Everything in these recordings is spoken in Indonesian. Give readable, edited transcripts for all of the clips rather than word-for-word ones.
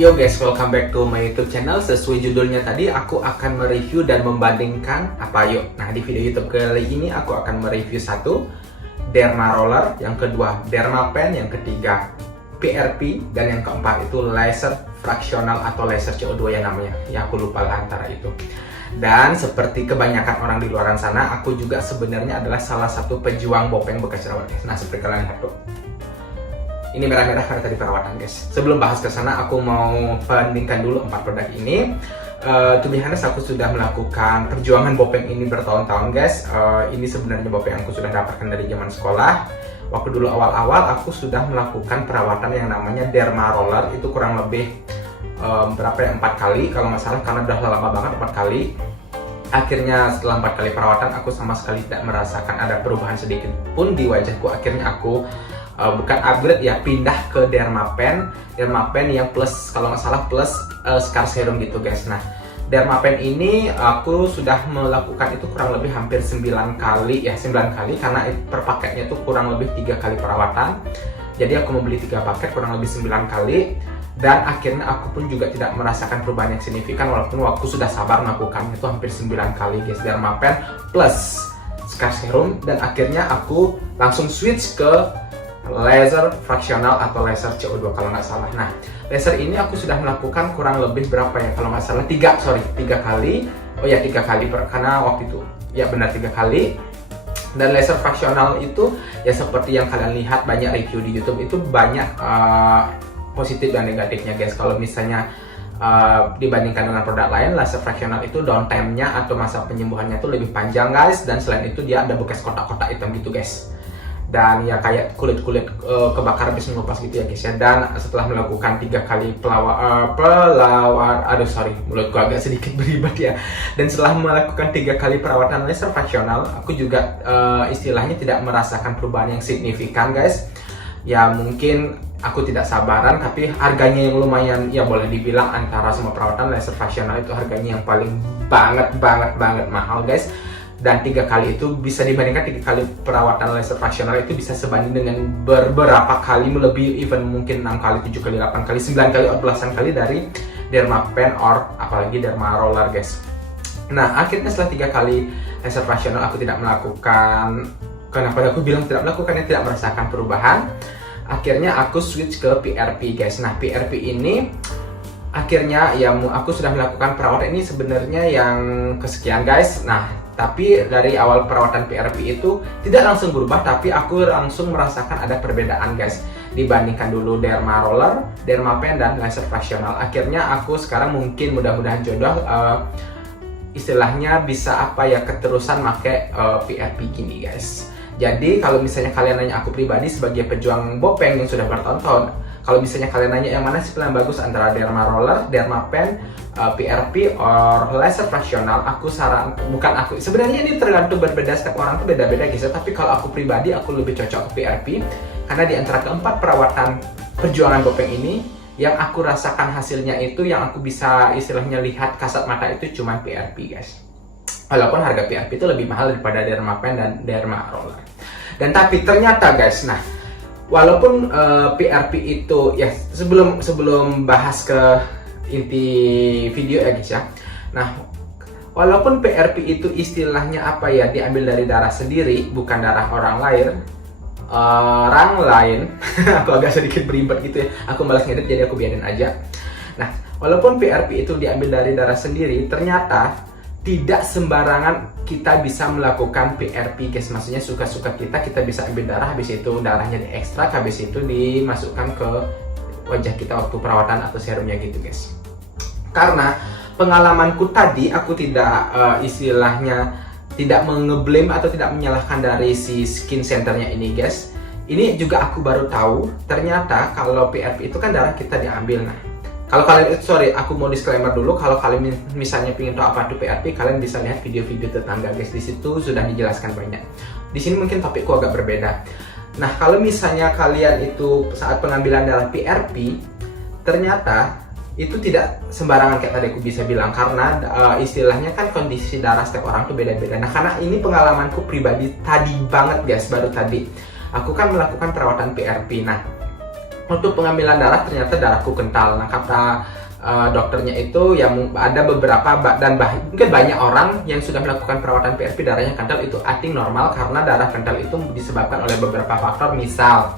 Yo guys, welcome back to my YouTube channel. Sesuai judulnya tadi, aku akan mereview dan membandingkan apa yuk. Nah, di video YouTube kali ini aku akan mereview satu Derma Roller, yang kedua Derma Pen, yang ketiga PRP, dan yang keempat itu laser fraksional atau laser CO2 yang namanya. Ya, aku lupa lah antara itu. Dan seperti kebanyakan orang di luar sana, aku juga sebenarnya adalah salah satu pejuang bopeng bekas jerawat. Nah, seperti kalian lihat tuh. Ini merah-merah karena tadi perawatan guys. Sebelum bahas ke sana, aku mau bandingkan dulu 4 produk ini. To be honest, aku sudah melakukan perjuangan bopeng ini bertahun-tahun guys. Ini sebenarnya bopeng yang aku sudah dapatkan dari zaman sekolah. Waktu dulu awal-awal aku sudah melakukan perawatan yang namanya Derma Roller. Itu kurang lebih berapa ya, 4 kali kalau nggak salah, karena udah lama banget 4 kali. Akhirnya setelah 4 kali perawatan, aku sama sekali tidak merasakan ada perubahan sedikit pun di wajahku. Akhirnya aku bukan upgrade ya, pindah ke Derma Pen yang plus, kalau nggak salah plus scar serum gitu guys. Nah, Derma Pen ini aku sudah melakukan itu kurang lebih hampir 9 kali ya, 9 kali, karena per paketnya itu kurang lebih 3 kali perawatan. Jadi aku membeli 3 paket kurang lebih 9 kali, dan akhirnya aku pun juga tidak merasakan perubahan yang signifikan walaupun aku sudah sabar melakukannya itu hampir 9 kali guys, Derma Pen plus scar serum. Dan akhirnya aku langsung switch ke laser fraksional atau laser CO2 kalau nggak salah. Nah, laser ini aku sudah melakukan kurang lebih berapa ya, kalau nggak salah 3 kali. Oh ya, 3 kali karena waktu itu ya benar 3 kali. Dan laser fraksional itu ya seperti yang kalian lihat banyak review di YouTube, itu banyak positif dan negatifnya guys. Kalau misalnya dibandingkan dengan produk lain, laser fraksional itu downtime-nya atau masa penyembuhannya itu lebih panjang guys, dan selain itu dia ada bekas kotak-kotak hitam gitu guys. Dan ya kayak kulit-kulit kebakar habis mengupas gitu ya guys ya. Dan setelah melakukan 3 kali mulutku agak sedikit berlibat ya. Dan setelah melakukan 3 kali perawatan laser fraksional, aku juga istilahnya tidak merasakan perubahan yang signifikan guys. Ya mungkin aku tidak sabaran, tapi harganya yang lumayan ya, boleh dibilang antara semua perawatan laser fraksional itu harganya yang paling banget mahal guys. Dan 3 kali itu bisa dibandingkan 3 kali perawatan laser fraksional itu bisa sebanding dengan beberapa kali melebihi, even mungkin 6 kali, 7 kali, 8 kali, 9 kali, atau belasan kali dari Derma Pen or apalagi Derma Roller guys. Nah, akhirnya setelah 3 kali laser fraksional aku tidak melakukan, kenapa aku bilang tidak melakukannya, tidak merasakan perubahan. Akhirnya aku switch ke PRP guys. Nah, PRP ini akhirnya ya aku sudah melakukan perawatan ini sebenarnya yang kesekian guys. Nah, tapi dari awal perawatan PRP itu tidak langsung berubah, tapi aku langsung merasakan ada perbedaan guys. Dibandingkan dulu Derma Roller, Derma Pen, dan laser fraksional. Akhirnya aku sekarang mungkin mudah-mudahan jodoh istilahnya bisa apa ya, keterusan pakai PRP gini guys. Jadi kalau misalnya kalian nanya aku pribadi sebagai pejuang bopeng yang sudah bertahun-tahun, kalau misalnya kalian nanya yang mana sih paling bagus antara Derma Roller, Derma Pen, PRP, or laser fraksional, aku sebenarnya ini tergantung, berbeda, setiap orang tuh beda-beda guys. Tapi kalau aku pribadi, aku lebih cocok ke PRP, karena di antara keempat perawatan perjuangan bopeng ini, yang aku rasakan hasilnya itu, yang aku bisa istilahnya lihat kasat mata itu cuma PRP guys. Walaupun harga PRP itu lebih mahal daripada Derma Pen dan Derma Roller. Dan tapi ternyata guys, nah walaupun PRP itu ya, sebelum bahas ke inti video ya guys ya. Nah, walaupun PRP itu istilahnya apa ya, diambil dari darah sendiri, bukan darah orang lain. Aku agak sedikit beribet gitu ya. Aku malas ngedit, jadi aku biarin aja. Nah, walaupun PRP itu diambil dari darah sendiri, ternyata tidak sembarangan kita bisa melakukan PRP guys. Maksudnya suka-suka kita bisa ambil darah, habis itu darahnya diekstrak, habis itu dimasukkan ke wajah kita waktu perawatan atau serumnya gitu guys. Karena pengalamanku tadi, aku tidak istilahnya tidak mengeblame atau tidak menyalahkan dari si skin centernya ini guys. Ini juga aku baru tahu, ternyata kalau PRP itu kan darah kita diambil. Nah, kalau kalian, aku mau disclaimer dulu, kalau kalian misalnya ingin tahu apa itu PRP, kalian bisa lihat video-video tetangga guys, di situ sudah dijelaskan banyak. Di sini mungkin topikku agak berbeda. Nah, kalau misalnya kalian itu saat pengambilan darah PRP, ternyata itu tidak sembarangan kayak tadi aku bisa bilang, karena istilahnya kan kondisi darah setiap orang tuh beda-beda. Nah, karena ini pengalamanku pribadi tadi banget guys, baru tadi aku kan melakukan perawatan PRP. Nah, untuk pengambilan darah ternyata darahku kental. Nah, kata dokternya itu ya ada beberapa dan mungkin banyak orang yang sudah melakukan perawatan PRP darahnya kental, itu I think normal karena darah kental itu disebabkan oleh beberapa faktor, misal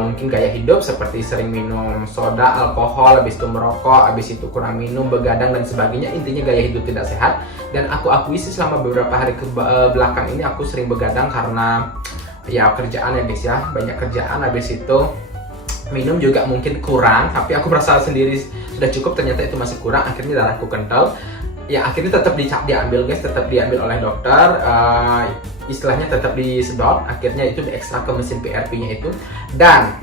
mungkin gaya hidup seperti sering minum soda, alkohol, habis itu merokok, habis itu kurang minum, begadang dan sebagainya. Intinya gaya hidup tidak sehat. Dan aku akui sih selama beberapa hari ke belakang ini aku sering begadang karena ya kerjaan ya guys ya, banyak kerjaan. Habis itu minum juga mungkin kurang, tapi aku merasa sendiri sudah cukup, ternyata itu masih kurang. Akhirnya darahku kental. Ya akhirnya tetap diambil guys, tetap diambil oleh dokter. Istilahnya tetap disedot, akhirnya itu diekstrak ke mesin PRP-nya itu. Dan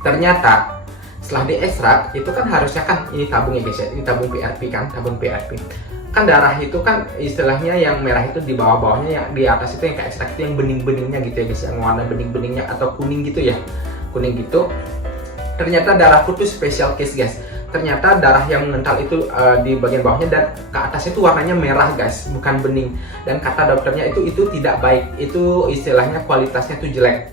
ternyata setelah diekstrak itu kan harusnya kan ini tabung ya guys ya, ini tabung PRP kan, tabung PRP kan, darah itu kan istilahnya yang merah itu di bawah-bawahnya, yang di atas itu yang kayak ekstrak itu yang bening-beningnya gitu ya guys, yang warna bening-beningnya atau kuning gitu ya, kuning gitu. Ternyata darahku tuh special case guys. Ternyata darah yang mengental itu di bagian bawahnya dan ke atasnya itu warnanya merah guys, bukan bening. Dan kata dokternya itu tidak baik, itu istilahnya kualitasnya tuh jelek.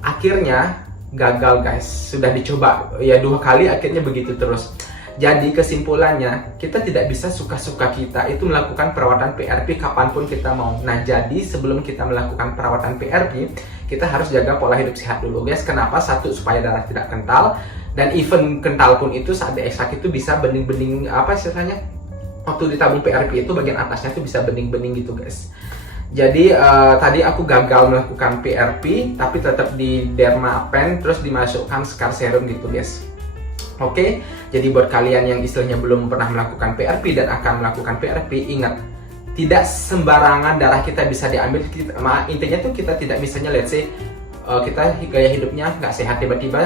Akhirnya gagal guys, sudah dicoba ya 2 kali, akhirnya begitu terus. Jadi kesimpulannya, kita tidak bisa suka-suka kita itu melakukan perawatan PRP kapanpun kita mau. Nah jadi sebelum kita melakukan perawatan PRP, kita harus jaga pola hidup sehat dulu guys. Kenapa? Satu, supaya darah tidak kental. Dan even kental pun itu saat diekstrak itu bisa bening-bening, apa istilahnya, waktu ditabung PRP itu bagian atasnya tuh bisa bening-bening gitu guys. Jadi tadi aku gagal melakukan PRP tapi tetap di Dermapen terus dimasukkan scar serum gitu guys. Oke, jadi buat kalian yang istilahnya belum pernah melakukan PRP dan akan melakukan PRP, ingat, tidak sembarangan darah kita bisa diambil. Intinya tuh kita tidak, misalnya let's say kita gaya hidupnya nggak sehat, tiba-tiba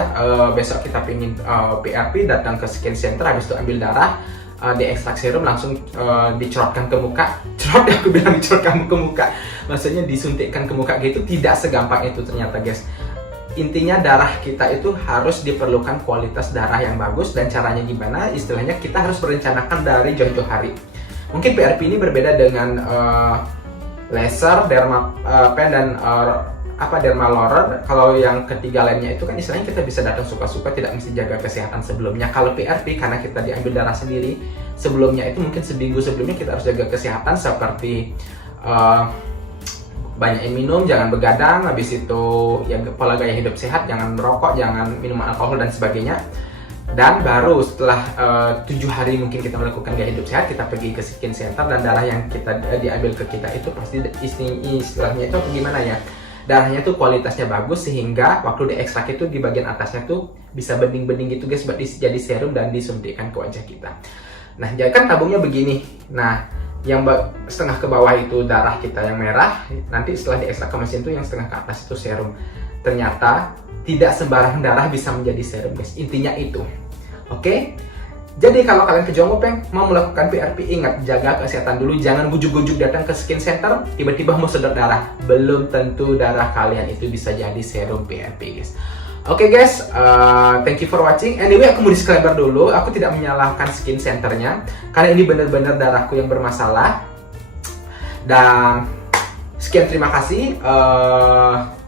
besok kita pengen PRP, datang ke skin center, habis itu ambil darah, diekstrak serum, langsung dicerotkan ke muka. Cerot, aku bilang dicerotkan ke muka, maksudnya disuntikkan ke muka gitu. Tidak segampang itu ternyata guys. Intinya darah kita itu harus diperlukan kualitas darah yang bagus. Dan caranya gimana? Istilahnya kita harus merencanakan dari jauh-jauh hari. Mungkin PRP ini berbeda dengan laser, Dermapen dan Dermalorer. Kalau yang ketiga lainnya itu kan istilahnya kita bisa datang suka-suka, tidak mesti jaga kesehatan sebelumnya. Kalau PRP karena kita diambil darah sendiri, sebelumnya itu mungkin seminggu sebelumnya kita harus jaga kesehatan seperti banyakin minum, jangan begadang, habis itu ya pola gaya hidup sehat, jangan merokok, jangan minum alkohol dan sebagainya. Dan baru setelah 7 hari mungkin kita melakukan gaya hidup sehat, kita pergi ke skin center dan darah yang kita diambil ke kita itu pasti istilahnya itu gimana ya, darahnya tuh kualitasnya bagus sehingga waktu diekstrak itu di bagian atasnya tuh bisa bening-bening gitu guys, buat jadi serum dan disuntikkan ke wajah kita. Nah jadi kan tabungnya begini, nah yang setengah ke bawah itu darah kita yang merah, nanti setelah diekstrak ke mesin tuh yang setengah ke atas itu serum. Ternyata tidak sembarang darah bisa menjadi serum guys, intinya itu. Oke? Jadi kalau kalian ke Jongopeng mau melakukan PRP, ingat, jaga kesehatan dulu, jangan gujuk-gujuk datang ke skin center tiba-tiba mau sedot darah. Belum tentu darah kalian itu bisa jadi serum PRP guys. Oke guys, thank you for watching. Anyway, aku mau disclaimer dulu, aku tidak menyalahkan skin centernya karena ini benar-benar darahku yang bermasalah. Dan sekian, terima kasih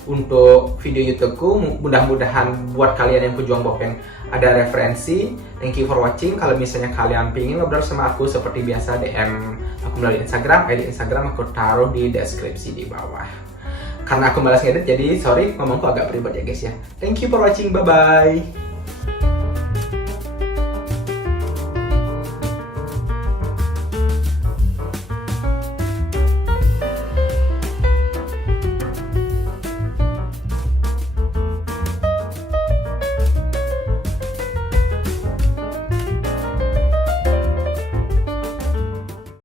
untuk video YouTubeku. Mudah-mudahan buat kalian yang pejuang Bopeng ada referensi. Thank you for watching. Kalau misalnya kalian pengen ngobrol sama aku seperti biasa, DM aku melalui Instagram. ID Instagram aku taruh di deskripsi di bawah. Karena aku malas ngedit, jadi sorry ngomongku agak pribadi ya guys ya. Thank you for watching, bye bye.